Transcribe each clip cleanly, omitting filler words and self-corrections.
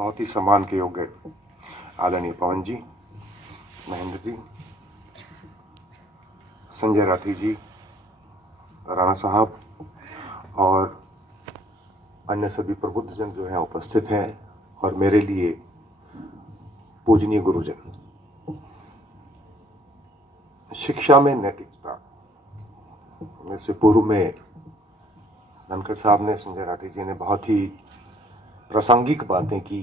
बहुत ही सम्मान के योग्य आदरणीय पवन जी, महेंद्र जी, संजय राठी जी, राणा साहब और अन्य सभी प्रबुद्धजन जो हैं उपस्थित हैं, और मेरे लिए पूजनीय गुरुजन। शिक्षा में नैतिकता में से पूर्व में धनखड़ साहब ने, संजय राठी जी ने बहुत ही प्रासंगिक बातें की।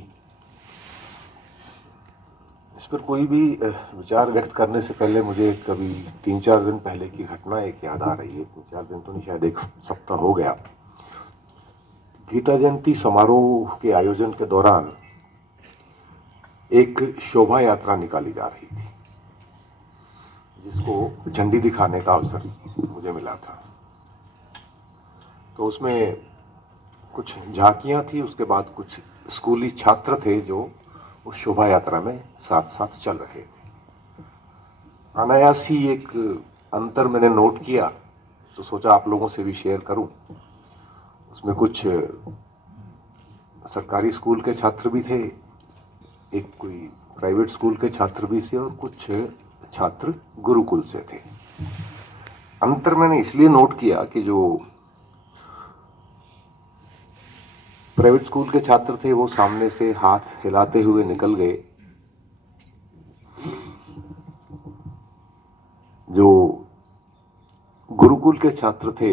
इस पर कोई भी विचार व्यक्त करने से पहले मुझे कभी 3-4 दिन पहले की घटना एक याद आ रही है। 3-4 दिन तो नहीं, शायद एक सप्ताह हो गया। गीता जयंती समारोह के आयोजन के दौरान एक शोभा यात्रा निकाली जा रही थी, जिसको झंडी दिखाने का अवसर मुझे मिला था। तो उसमें कुछ झांकियां थी, उसके बाद कुछ स्कूली छात्र थे जो उस शोभा यात्रा में साथ साथ चल रहे थे। अनायास ही एक अंतर मैंने नोट किया, तो सोचा आप लोगों से भी शेयर करूं। उसमें कुछ सरकारी स्कूल के छात्र भी थे, एक कोई प्राइवेट स्कूल के छात्र भी थे, और कुछ छात्र गुरुकुल से थे। अंतर मैंने इसलिए नोट किया कि जो प्राइवेट स्कूल के छात्र थे वो सामने से हाथ हिलाते हुए निकल गए। जो गुरुकुल के छात्र थे,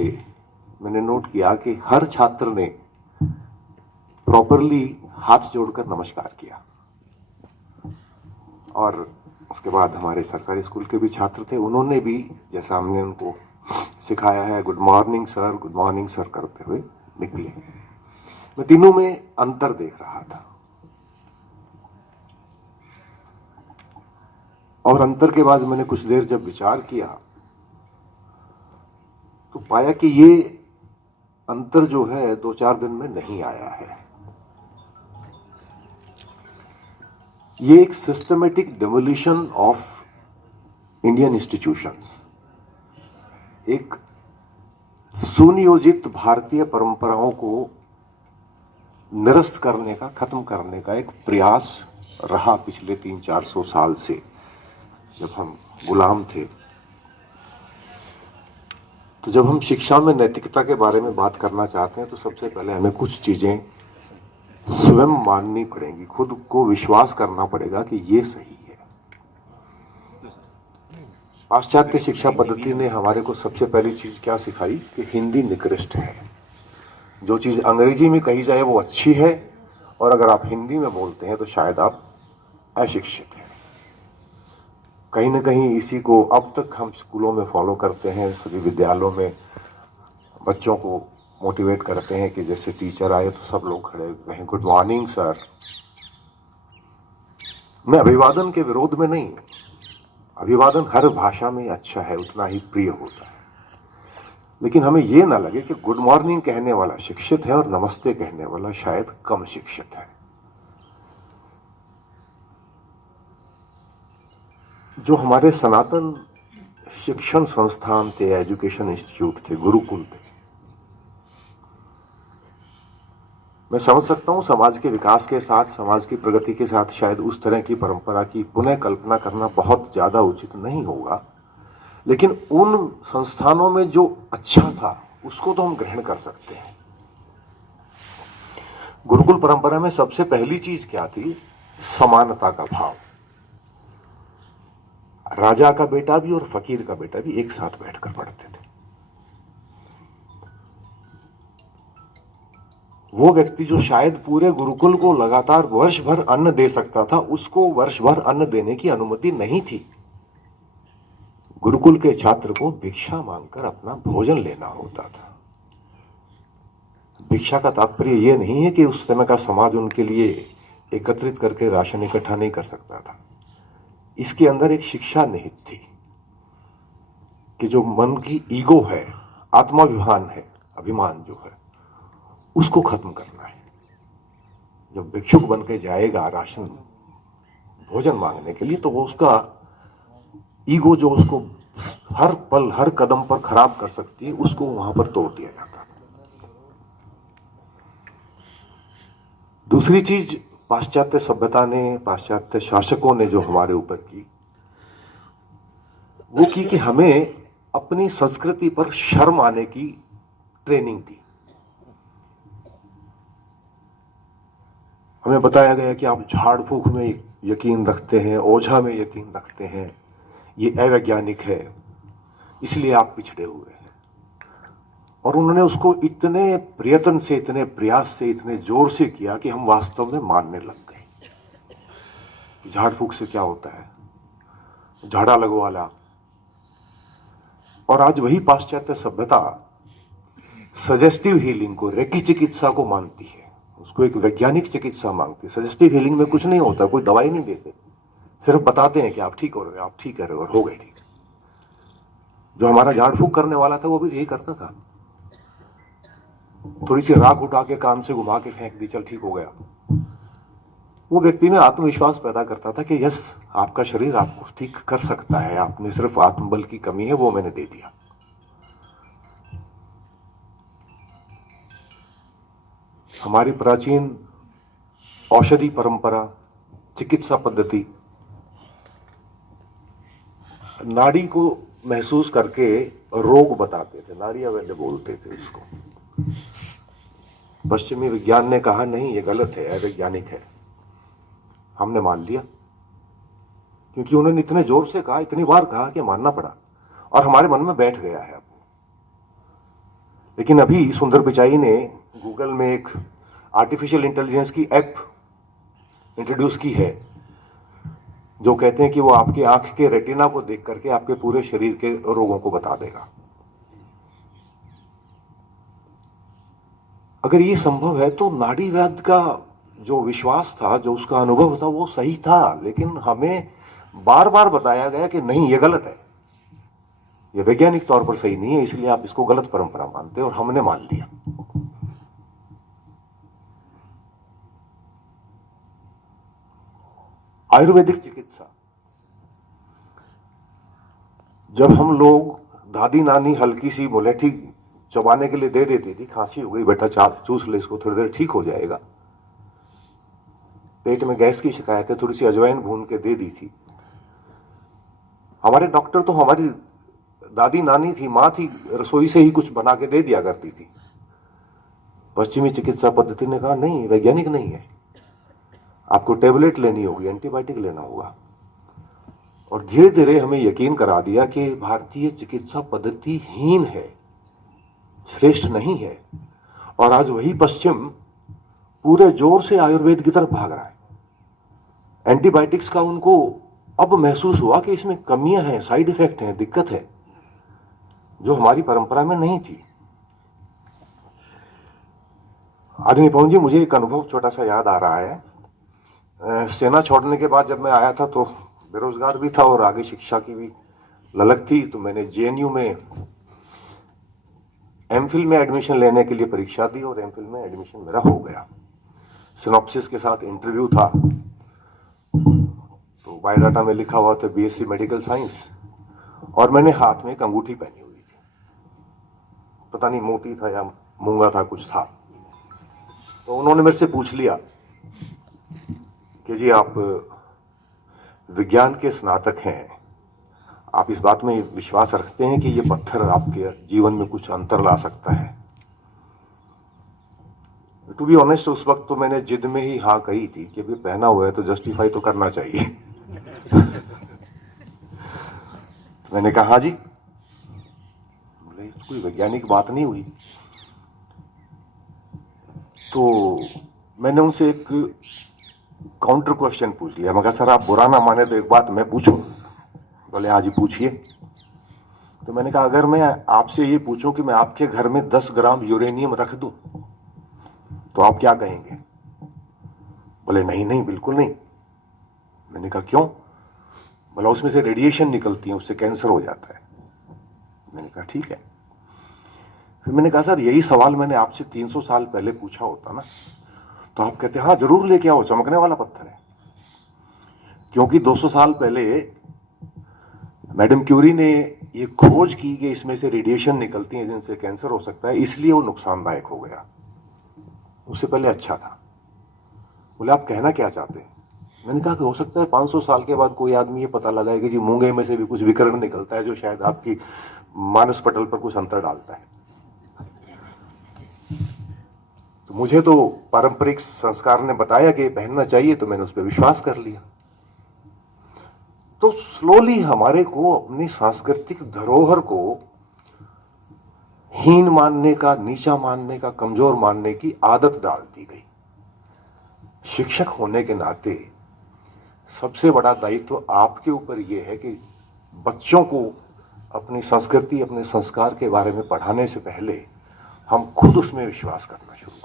मैंने नोट किया कि हर छात्र ने प्रॉपरली हाथ जोड़कर नमस्कार किया। और उसके बाद हमारे सरकारी स्कूल के भी छात्र थे, उन्होंने भी जैसा हमने उनको सिखाया है, गुड मॉर्निंग सर करते हुए निकले। मैं तीनों में अंतर देख रहा था, और अंतर के बाद मैंने कुछ देर जब विचार किया तो पाया कि ये अंतर जो है 2-4 दिन में नहीं आया है। ये एक systematic demolition of Indian institutions, एक सुनियोजित भारतीय परंपराओं को निरस्त करने का, खत्म करने का एक प्रयास रहा पिछले 300-400 साल से, जब हम गुलाम थे। तो जब हम शिक्षा में नैतिकता के बारे में बात करना चाहते हैं तो सबसे पहले हमें कुछ चीजें स्वयं माननी पड़ेंगी, खुद को विश्वास करना पड़ेगा कि ये सही है। पाश्चात्य शिक्षा पद्धति ने हमारे को सबसे पहली चीज क्या सिखाई कि हिंदी निकृष्ट है। जो चीज अंग्रेजी में कही जाए वो अच्छी है, और अगर आप हिंदी में बोलते हैं तो शायद आप अशिक्षित हैं। कहीं ना कहीं इसी को अब तक हम स्कूलों में फॉलो करते हैं। सभी विद्यालयों में बच्चों को मोटिवेट करते हैं कि जैसे टीचर आए तो सब लोग खड़े कहें गुड मॉर्निंग सर। मैं अभिवादन के विरोध में नहीं, अभिवादन हर भाषा में अच्छा है, उतना ही प्रिय होता है। लेकिन हमें यह ना लगे कि गुड मॉर्निंग कहने वाला शिक्षित है और नमस्ते कहने वाला शायद कम शिक्षित है। जो हमारे सनातन शिक्षण संस्थान थे, एजुकेशन इंस्टीट्यूट थे, गुरुकुल थे, मैं समझ सकता हूं समाज के विकास के साथ, समाज की प्रगति के साथ शायद उस तरह की परंपरा की पुनः कल्पना करना बहुत ज्यादा उचित नहीं होगा। लेकिन उन संस्थानों में जो अच्छा था उसको तो हम ग्रहण कर सकते हैं। गुरुकुल परंपरा में सबसे पहली चीज क्या थी? समानता का भाव। राजा का बेटा भी और फकीर का बेटा भी एक साथ बैठकर पढ़ते थे। वो व्यक्ति जो शायद पूरे गुरुकुल को लगातार वर्ष भर अन्न दे सकता था, उसको वर्ष भर अन्न देने की अनुमति नहीं थी। गुरुकुल के छात्र को भिक्षा मांगकर अपना भोजन लेना होता था। भिक्षा का तात्पर्य यह नहीं है कि उस समय का समाज उनके लिए एकत्रित करके राशन इकट्ठा नहीं कर सकता था। इसके अंदर एक शिक्षा निहित थी कि जो मन की ईगो है, आत्माभिमान है, अभिमान जो है, उसको खत्म करना है। जब भिक्षुक बन के जाएगा राशन भोजन मांगने के लिए, तो वो उसका ईगो जो उसको हर पल हर कदम पर खराब कर सकती है, उसको वहां पर तोड़ दिया जाता था। दूसरी चीज पाश्चात्य सभ्यता ने, पाश्चात्य शासकों ने जो हमारे ऊपर की, वो की कि हमें अपनी संस्कृति पर शर्म आने की ट्रेनिंग दी। हमें बताया गया कि आप झाड़ फूक में यकीन रखते हैं, ओझा में यकीन रखते हैं, ये अवैज्ञानिक है, इसलिए आप पिछड़े हुए हैं। और उन्होंने उसको इतने प्रयत्न से, इतने प्रयास से, इतने जोर से किया कि हम वास्तव में मानने लग गए। झाड़ फूक से क्या होता है, झाड़ा लगवा ला। और आज वही पाश्चात्य सभ्यता सजेस्टिव हीलिंग को, रेकी चिकित्सा को मानती है, उसको एक वैज्ञानिक चिकित्सा मांगती है। सजेस्टिव हीलिंग में कुछ नहीं होता, कोई दवाई नहीं देते, सिर्फ बताते हैं कि आप ठीक हो रहे हो, आप ठीक कर रहे हो, और हो गए ठीक। जो हमारा झाड़ फूक करने वाला था वो भी यही करता था, थोड़ी सी राख उठा के कान से घुमा के फेंक दी, चल ठीक हो गया। वो व्यक्ति में आत्मविश्वास पैदा करता था कि यस, आपका शरीर आपको ठीक कर सकता है, आपने सिर्फ आत्मबल की कमी है, वो मैंने दे दिया। हमारी प्राचीन औषधि परंपरा, चिकित्सा पद्धति नाड़ी को महसूस करके रोग बताते थे, नाड़ी वैद्य बोलते थे इसको। पश्चिमी विज्ञान ने कहा नहीं, ये गलत है, अवैज्ञानिक है। हमने मान लिया, क्योंकि उन्होंने इतने जोर से कहा, इतनी बार कहा कि मानना पड़ा, और हमारे मन में बैठ गया है अब। लेकिन अभी सुंदर पिचाई ने गूगल में एक आर्टिफिशियल इंटेलिजेंस की ऐप इंट्रोड्यूस की है, जो कहते हैं कि वो आपकी आंख के रेटिना को देख करके आपके पूरे शरीर के रोगों को बता देगा। अगर ये संभव है तो नाड़ीवाद का जो विश्वास था, जो उसका अनुभव था, वो सही था। लेकिन हमें बार बार बताया गया कि नहीं, ये गलत है, ये वैज्ञानिक तौर पर सही नहीं है, इसलिए आप इसको गलत परंपरा मानते हैं, और हमने मान लिया। आयुर्वेदिक चिकित्सा, जब हम लोग, दादी नानी हल्की सी मुलेठी चबाने के लिए दे देती थी, खांसी हो गई, बेटा चूस ले इसको, थोड़ी देर ठीक हो जाएगा। पेट में गैस की शिकायत है, थोड़ी सी अजवाइन भून के दे दी थी। हमारे डॉक्टर तो हमारी दादी नानी थी, माँ थी, रसोई से ही कुछ बना के दे दिया करती थी। पश्चिमी चिकित्सा पद्धति ने कहा नहीं, वैज्ञानिक नहीं है, आपको टेबलेट लेनी होगी, एंटीबायोटिक लेना होगा। और धीरे धीरे हमें यकीन करा दिया कि भारतीय चिकित्सा पद्धति हीन है, श्रेष्ठ नहीं है। और आज वही पश्चिम पूरे जोर से आयुर्वेद की तरफ भाग रहा है। एंटीबायोटिक्स का उनको अब महसूस हुआ कि इसमें कमियां हैं, साइड इफेक्ट हैं, दिक्कत है, जो हमारी परंपरा में नहीं थी। आदमी पवन जी, मुझे एक अनुभव छोटा सा याद आ रहा है। सेना छोड़ने के बाद जब मैं आया था तो बेरोजगार भी था और आगे शिक्षा की भी ललक थी। तो मैंने जेएनयू में एमफिल में एडमिशन लेने के लिए परीक्षा दी और एमफिल में एडमिशन मेरा हो गया। सिनॉप्सिस के साथ इंटरव्यू था, तो बायोडाटा में लिखा हुआ था बीएससी मेडिकल साइंस, और मैंने हाथ में एक अंगूठी पहनी हुई थी, पता नहीं मोती था या मूंगा था, कुछ था। तो उन्होंने मेरे से पूछ लिया कि जी आप विज्ञान के स्नातक हैं, आप इस बात में विश्वास रखते हैं कि ये पत्थर आपके जीवन में कुछ अंतर ला सकता है? टू बी ऑनेस्ट, उस वक्त तो मैंने जिद में ही हाँ कही थी कि भी पहना हुआ है तो जस्टिफाई तो करना चाहिए। तो मैंने कहा हाँ जी। बोले कोई वैज्ञानिक बात नहीं हुई। तो मैंने उनसे एक काउंटर क्वेश्चन पूछ लिया। मैं कहा सर, आप बुरा ना माने तो एक बात मैं पूछूं? बोले हाँ जी पूछिए। तो मैंने कहा अगर मैं आपसे ये पूछूं कि मैं आपके घर में 10 ग्राम यूरेनियम रख दूं तो आप क्या कहेंगे? बोले नहीं नहीं, बिल्कुल नहीं। मैंने कहा क्यों? बोला उसमें से रेडिएशन निकलती है, उससे कैंसर हो जाता है। मैंने कहा ठीक है। फिर मैंने कहा सर, यही सवाल मैंने आपसे 300 साल पहले पूछा होता ना तो आप कहते हाँ जरूर लेके आओ, चमकने वाला पत्थर है। क्योंकि 200 साल पहले मैडम क्यूरी ने ये खोज की कि इसमें से रेडिएशन निकलती है जिनसे कैंसर हो सकता है, इसलिए वो नुकसानदायक हो गया। उससे पहले अच्छा था। बोले आप कहना क्या चाहते हैं? मैंने कहा कि हो सकता है 500 साल के बाद कोई आदमी ये पता लगाए कि जी मूंगे में से भी कुछ विकिरण निकलता है जो शायद आपकी मानस पटल पर कुछ अंतर डालता है। तो मुझे तो पारंपरिक संस्कार ने बताया कि पहनना चाहिए, तो मैंने उस पर विश्वास कर लिया। तो स्लोली हमारे को अपनी सांस्कृतिक धरोहर को हीन मानने का, नीचा मानने का, कमजोर मानने की आदत डाल दी गई। शिक्षक होने के नाते सबसे बड़ा दायित्व आपके ऊपर यह है कि बच्चों को अपनी संस्कृति, अपने संस्कार के बारे में पढ़ाने से पहले हम खुद उसमें विश्वास करना शुरू करें।